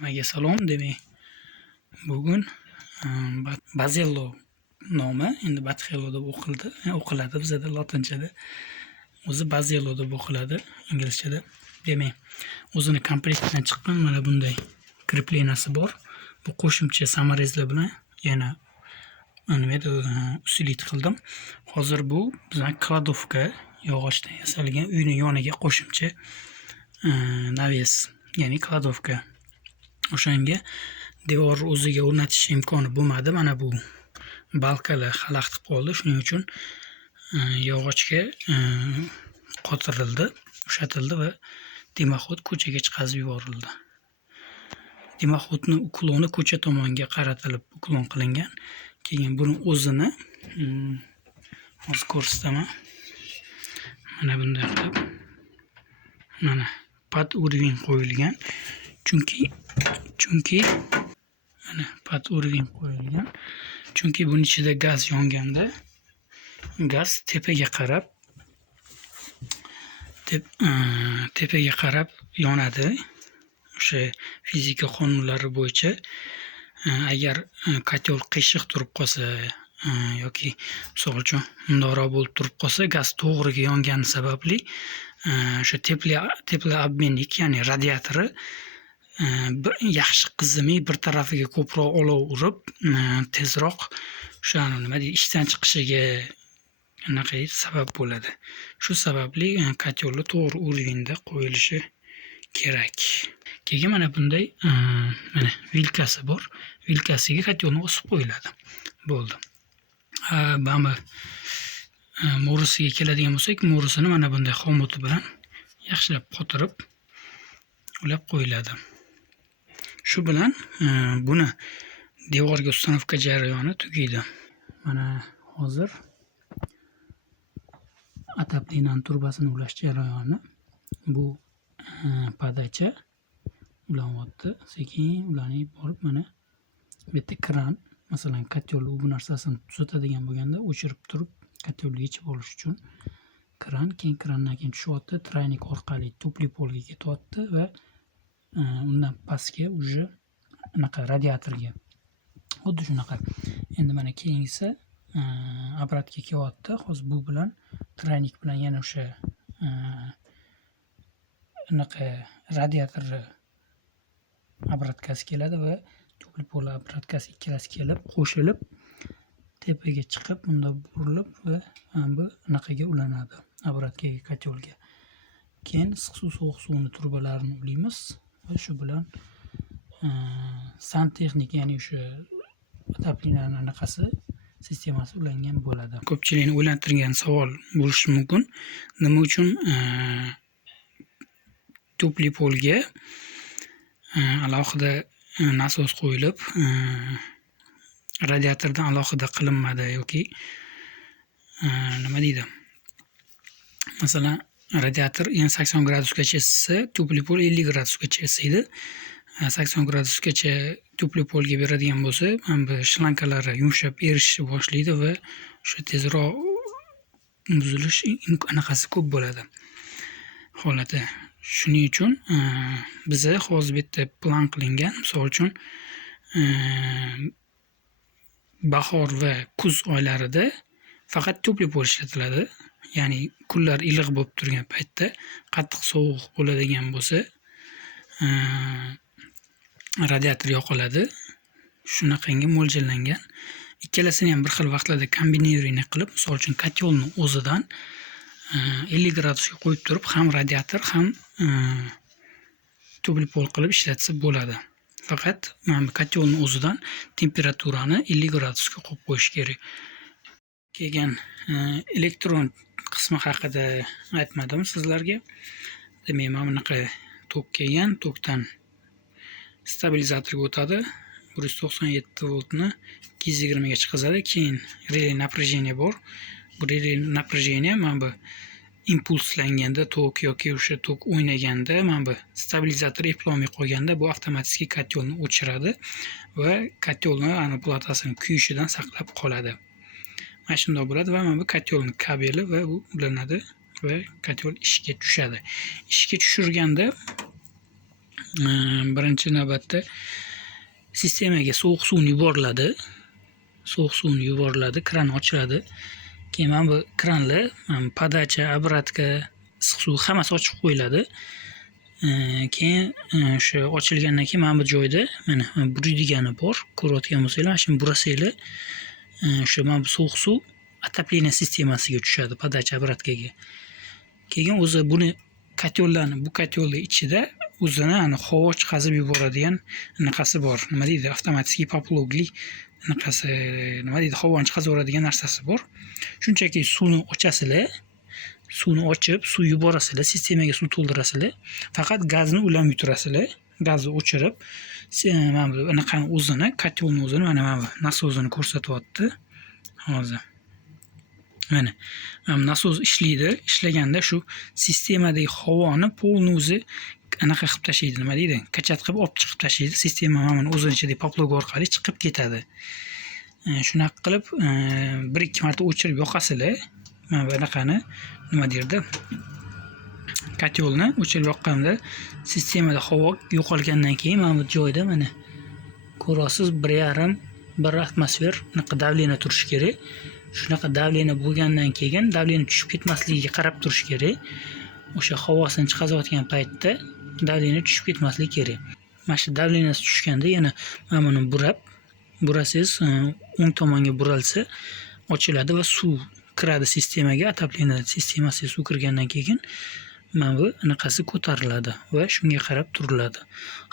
Hammaga salom. Demak, bugun Bazello nomi endi Bathello deb o'qiladi bizada lotinchada. O'zi Bazello deb o'qiladi inglizchada. Demak, o'zini komplektidan chiqqan mana bunday krepleniyasi bor. Bu qo'shimcha samarezlar bilan yana nimada usilit qildim. Hozir bu bizning kladovka yog'ochdan yasalgan uyning yoniga qo'shimcha naves, ya'ni kladovka. O'shanga devor o'ziga o'rnatish imkoni bo'lmadi. Mana bu balkalar xalaqtib qoldi. Shuning uchun yog'ochga qotirildi, ushatildi va dimoxod ko'chaga chiqazib yuborildi. Dimoxodning ukloni ko'cha tomonga qaratilib uklon qilingan. Keyin buni o'zini hozir ko'rsataman. Mana bunday qilib mana pad urvin qo'yilgan. Chunki mana pad urvin qo'yilgan. Chunki buning ichida gaz yonganda gaz tepaga qarab yonadi. O'sha fizika qonunlari bo'yicha agar kotел qiyshiq turib qolsa yoki misol uchun mundoqroq bo'lib turib qolsa, gaz to'g'riga yongani sababli o'sha teplообменник, ya'ni radiatori yaxshi qizimay bir tarafiga ko'proq olov urib, tezroq o'sha nima deydi, ishdan chiqishiga sabab bo'ladi. Shu sababli kotelni to'g'ri urvinda qo'yilishi kerak. Keyin mana bunday mana vilkasi bor. Vilkasiga kotelni osib qo'yiladi. Bo'ldi. Mana mo'risiga keladigan bo'lsak, mo'risini mana bunday xomut bilan yaxshilab qotirib ulab qo'yiladi. Shu bilan buni devorga ustanovka jarayoni tugaydi. Mana hozir ataplinani turbasini ulash jarayoni. Bu padacha ulanyapti. Sekin ulanib borib mana bu yerda kran, masalan, kotel bu narsasini tuzatadigan bo'lganda o'chirib turib kotelni yechib olish uchun kran, keyin krandan keyin tushyapti, traynik orqali tupli polga ketyapti va undan pastga уже radiatorga. Xuddi shunaqa. Endi mana keyingisi obratga kelyapti. Hozir bu bilan traynik bilan yana o'sha radiatorni obratkasi keladi va tupli pol obratkasi ikkalasi kelib qo'shilib tepaga chiqib, unda burilib va bu anaqaga ulanadi, obratkaga, kotelga. Keyin issiq suv, sovuq suvni turbalarini ulaymiz va shu bilan santexnik, ya'ni o'sha ataplinaning anaqasi sistemasi ulangan bo'ladi. Ko'pchilikni o'ylantirgan savol bo'lishi mumkin. Nima uchun tupli polga alohida nasos qo'yilib, radiatordan alohida qilinmadi yoki nima deydi? Masalan, radiator 80 gradusgacha isisa, tupli pol 50 gradusgacha isiydi. 80 gradusgacha tupli polga beradigan bo'lsa, mana bu shlankalari yumshab erishishni boshlaydi va o'sha tezroq buzilish anaqasi ko'p bo'ladi holati. Shuning uchun biza hozir bu yerda plan qilingan, misol uchun bahor va kuz oylarida faqat tupli pol ishlatiladi. Ya'ni kunlar iliq bo'lib turgan paytda, qattiq sovuq bo'ladigan bo'lsa, radiator yoqiladi. Shunaqangi mo'ljallangan. Ikkalasini ham bir xil vaqtlarda kombinirованный qilib, misol uchun kotelni o'zidan 50 gradusga qo'yib turib, ham radiator, ham tupli pol qilib ishlatsa bo'ladi. Faqat mana bu kotelni o'zidan temperaturani 50 gradusga qo'yib qo'yish kerak. Keyin elektron qismi haqida aytmadim sizlarga. Demak, mana bunaqa tok kelgan, tokdan stabilizatorga o'tadi. 197 voltni 220 ga chiqazadi. Keyin relay напряжение bor. Bu relay напряжение mana bu impulslanganda tok yoki o'sha tok o'ynaganda, mana bu stabilizator eplolmay qolganda bu avtomatik kotelni o'chiradi va kotelni platasini kuyishidan saqlab qoladi. Mana shunday bo'ladi va mana bu kotelning kabeli va u ulanadi va kotel ishga tushadi. Ishga tushirganda birinchi navbatda sistemaga sovuq suvni yuboriladi. Sovuq suvni yuboriladi, kran ochiladi. Keyin mana bu kranlar, podacha, obраtka, issiq suv hammasi ochib qo'yiladi. Keyin o'sha ochilgandan keyin mana bu joyda mana buriydigani bor. Ko'rayotgan bo'lsanglar, mana shuni burasanglar, o'sha mana bu sovuq suv отопление sistemasiga tushadi, podacha obratkaga. Keyin o'zi buni bu kotyollar ichida o'zini havo chiqazib yuboradigan anaqasi bor. Nima deydi? Avtomatik poplogli anaqasi, nima deydi? Havoni chiqazaveradigan narsasi bor. Shunchaki suvni ochasizlar, suvni ochib, suv yuborasizlar, sistemaga suv to'ldirasizlar. Faqat gazni ulamay turasizlar. Gazni o'chirib, mana bu anaqani o'zini, kotyolni o'zini mana bu nasosini ko'rsatyapti. Hozir mana nasos ishlaydi. Ishlaganda shu sistemadagi havoni polni o'zi anaqa qilib tashlaydi, nima deydi? Kachat qilib olib chiqib tashlaydi. Sistema mana o'zini ichidagi poplog orqali chiqib ketadi. Shunaqa qilib 1-2 marta o'chirib yoqasizlar. Mana bu anaqani nima derdi? Kotyolni o'chirib yoqqanda sistemada havo yo'qolgandan keyin mana bu joyda mana ko'rasiz 1,5 atmosfer davleniya turishi kerak. Shunaqa davleniya bo'lgandan keyin davleniya tushib ketmasligiga qarab turish kerak. O'sha havosini chiqazayotgan paytda davleniya tushib ketmasligi kerak. Mana shu davleniyasi tushganda yana mana buni burasangiz, o'ng tomonga buralsa ochiladi va suv kiradi sistemaga. Отопление sistemasiga suv kirgandan keyin mana bu anaqasi ko'tariladi va shunga qarab turiladi.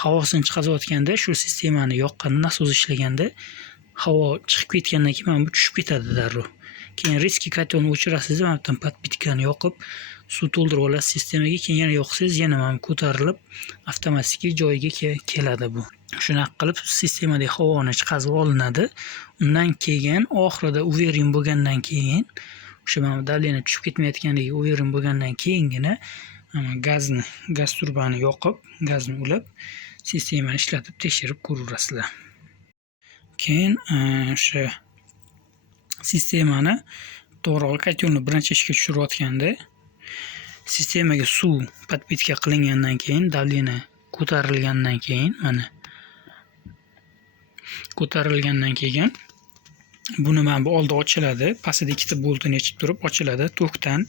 Havosini chiqazayotganda shu sistemani yoqqanda, nasos ishlaganda havo chiqib ketgandan keyin mana bu tushib ketadi darrov. Keyin riski kotyolni o'chirasiz, mana bu podpitkani yoqib, suv to'ldirib olasiz sistemaga, keyin yana yoqsangiz, yana mana ko'tarilib avtomatik joyiga keladi bu. Shunaqa qilib sistemadagi havoni chiqazib olinadi. Undan keyin oxirida uverin bo'lgandan keyin, o'sha mana davleniya tushib ketmayotganligi uverin bo'lgandan keyingina gaz turbani yoqib, gazni ulab, sistemani ishlatib tekshirib ko'raverasizlar. Keyin o'sha sistemani to'g'ri kotyolni birinchi ishga tushirayotganda sistemaga suv podpitka qilingandan keyin, davleniya ko'tarilgandan keyin mana ko'tarilgandan keyin buni mana bu oldi ochiladi. Pastida ikkita boltini yechib turib ochiladi. Tokdan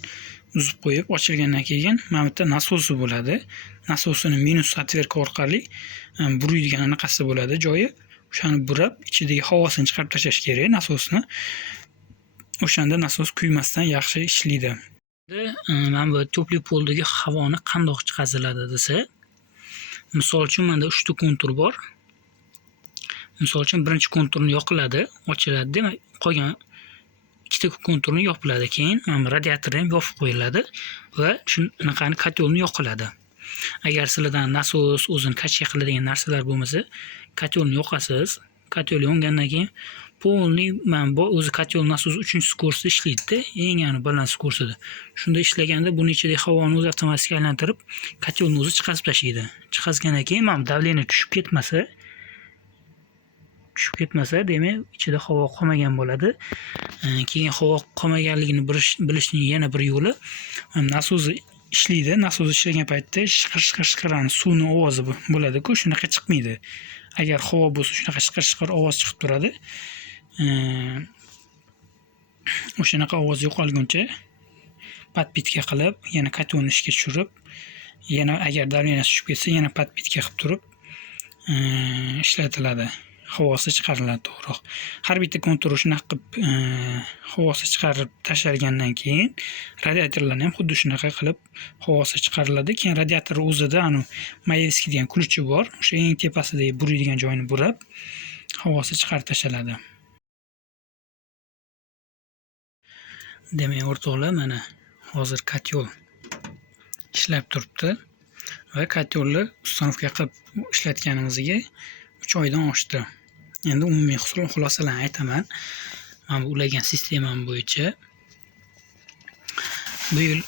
uzib qo'yib, ochilgandan keyin mana bu yerda nasosi bo'ladi. Nasosini minus отвертка orqali buriydigan anaqasi bo'ladi joyi. O'shani burab, ichidagi havosini chiqarib tashlash kerak nasosni. O'shanda nasos kuymasdan yaxshi ishlaydi. Mana bu topli poldagi havoni qandoq chiqaziladi desa, misol uchun menda 3 ta kontur bor. Misol uchun birinchi konturni yoqiladi, ochiladi, demak qolgan 2 ta konturni yopiladi. Keyin mana radiatorni ham yopib qo'yiladi va shunaqani kotyolni yoqiladi. Agar sizlardan nasos o'zini kachka qiladigan narsalar bo'lmasa, kotyolni yoqasiz. Kotyol yongandan keyin polniy mana bu o'zi kotyol nasos 3-skorsida ishlaydi-da, eng baland skorsida. Shunda ishlaganda buni ichidagi havoni o'zi avtomatik aylantirib, kotyolni o'zi chiqazib tashlaydi. Chiqazgandan keyin mana davleniya tushib ketmasa, demak ichida havo qolmagan bo'ladi. Keyin havo qolmaganligini bilishning yana bir yo'li, nasos ishlaydi. Nasos ishlagan paytda shiqir-shiqir suvni ovozi bo'ladi-ku, shunaqa chiqmaydi. Agar havo bo'lsa, shunaqa shiqir-shiqir ovoz chiqib turadi. O'shanaqa ovoz yo'qolguncha podpitka qilib, yana kotyolni ishga tushirib, yana agar davleniyasi tushib ketsa, yana podpitka qilib turib ishlatiladi. Havosi chiqariladi to'g'riroq. Har bitta kontur shunaqa qilib havosi chiqarib tashalgandan keyin radiatorlarni ham xuddi shunaqa qilib havosi chiqariladi. Keyin radiator o'zida Maevskiy degan ключi bor. O'sha eng tepasidagi buriydigan joyini burab, havosi chiqarib tashaladi. Demak, o'rtoqlar, mana hozir kotyol ishlab turibdi va kotyolni ustanovka qilib ishlatganimizga 3 oydan oshdi. Endi umumiy xulosalarni aytaman. Mana bu ulagan sistemam bo'yicha bu yil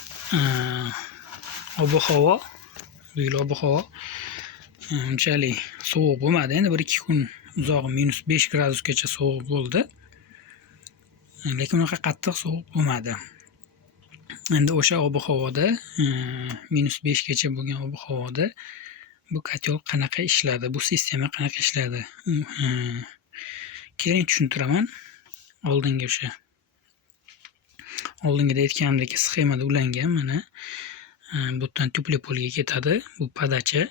ob-havo unchalik sovuq bo'lmadi. Endi 1-2 kun uzog'i -5 gradusgacha sovuq bo'ldi. Lekin unaqa qattiq sovuq bo'lmadi. Endi o'sha ob-havoda -5 gacha bo'lgan ob-havoda bu kotel qanaqa ishladi, bu sistema qanaqa ishladi. Keling tushuntiraman. Oldingida aytganimdek sxemada ulangan mana. Bu yerdan tupli polga ketadi. Bu podacha.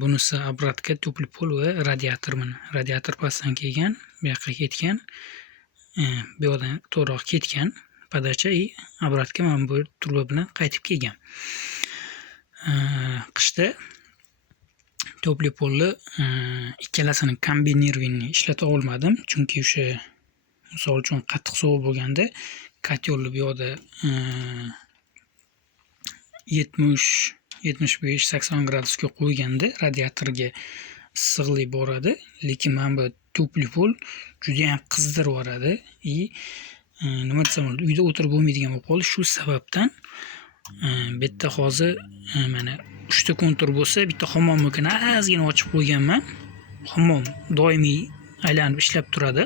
Bunisi obratga tupli pol va radiator mana. Radiator pastdan kelgan, bu yoqqa ketgan. Bu yoqdan to'g'riroq ketgan podacha и obratga mana bu turba bilan qaytib kelgan. Qishda tupli polni ikkalasini kombinirованный ishlata olmadim, chunki o'sha misol uchun qattiq sovuq bo'lganda kotelni bu yoqda 70-75-80 gradusga qo'yganda radiatorga issiqlik boradi, lekin mana bu tupli pol juda ham qizdirib yuboradi nima desam bo'ladi, uyda o'tirib bo'lmaydigan bo'lib qoldi. Shu sababdan bu yerda hozir mana 3 ta kontur bo'lsa, bitta hammomnikini ozgina ochib qo'yganman. Hammom doimiy aylanib ishlab turadi.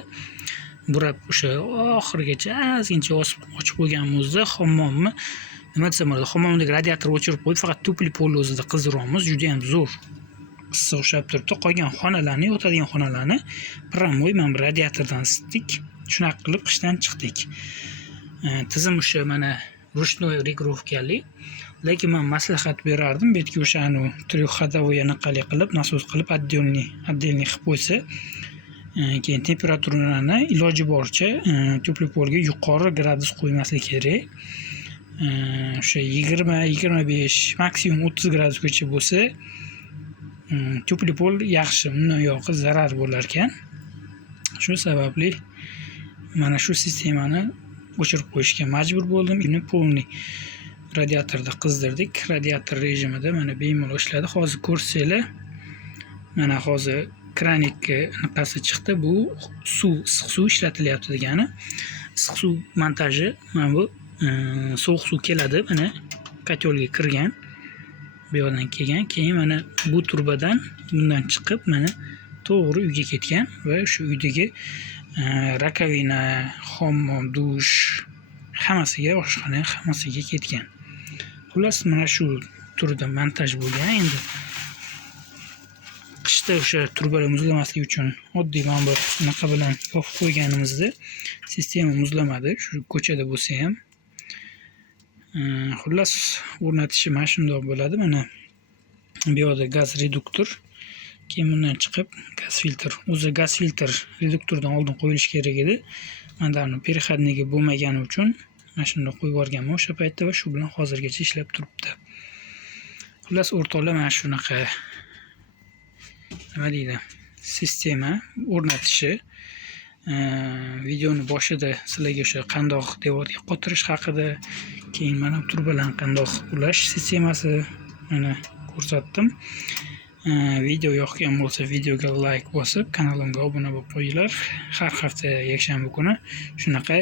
Burab o'sha oxirigacha ozgincha ochib qo'yganimizda hammomni nima desam bo'ladi, hammomdagi radiatorni o'chirib qo'yib, faqat tupli polni o'zida qizdiryapmiz. Juda ham zo'r issiq ushlab turibdi. Qolgan xonalarni, yotadigan xonalarni primoy mana bu radiatordan isitdik. Shunaqa qilib qishdan chiqdik. Tizim o'sha mana rushnoy regrovkali. Lekin men maslahat berardim, bu yerga o'shani trехходовой anaqali qilib, nasos qilib отдельный qilib qo'ysa, keyin temperaturani iloji boricha tupli polga yuqori gradus qo'ymaslik kerak. O'sha 20-25, maksimum 30 gradusgacha bo'lsa, tupli pol yaxshi, undan yoqi zarar bo'lar ekan. Shu sababli mana shu sistemani o'chirib qo'yishga majbur bo'ldim. Uni polni radiatorda qizdirdik. Radiator rejimida mana bemalol ishladi. Hozir ko'rsanglar, mana hozir kranikka anaqasi chiqdi. Bu issiq suv ishlatilyapti degani. Issiq suv montaji mana bu sovuq suv keladi, mana kotelga kirgan. Bu yoqdan kelgan, keyin mana bu turbadan bundan chiqib mana to'g'ri uyga ketgan va shu uydagi rakovina, hammom, dush hammasiga, oshxona hammasiga ketgan. Xullas mana shu turda montaj bo'lgan. Endi qishda o'sha turbalar muzlamasligi uchun oddiy mana bu naqa bilan yopib qo'yganimizda sistema muzlamadi. Shu ko'chada bo'lsa ham. Xullas o'rnatishi mana shundoq bo'ladi. Mana bu yoqda gaz reduktor, keyin bundan chiqib gaz filtr. O'zi gaz filtr reduktordan oldin qo'yilishi kerak edi. Menda переходныйga bo'lmagani uchun mana shunday qo'yib yuborganman o'sha paytda va shu bilan hozirgacha ishlab turibdi. Xullas o'rtoqlar, mana shunaqa nima deydi, sistema o'rnatishi. Videoni boshida sizlarga o'sha qandoq devorga qotirish haqida, keyin mana turbalarni qandoq ulash sistemasi mana ko'rsatdim. Video yoqgan bo'lsa, videoga like bosib, kanalimga obuna bo'lib qo'yinglar. Har hafta yakshanba kuni shunaqa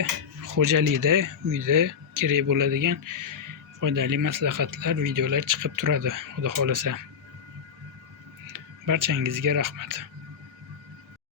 xo'jalikda, uyda kerak bo'ladigan foydali maslahatlar, videolar chiqib turadi, xudo xolasa. Barchangizga rahmat.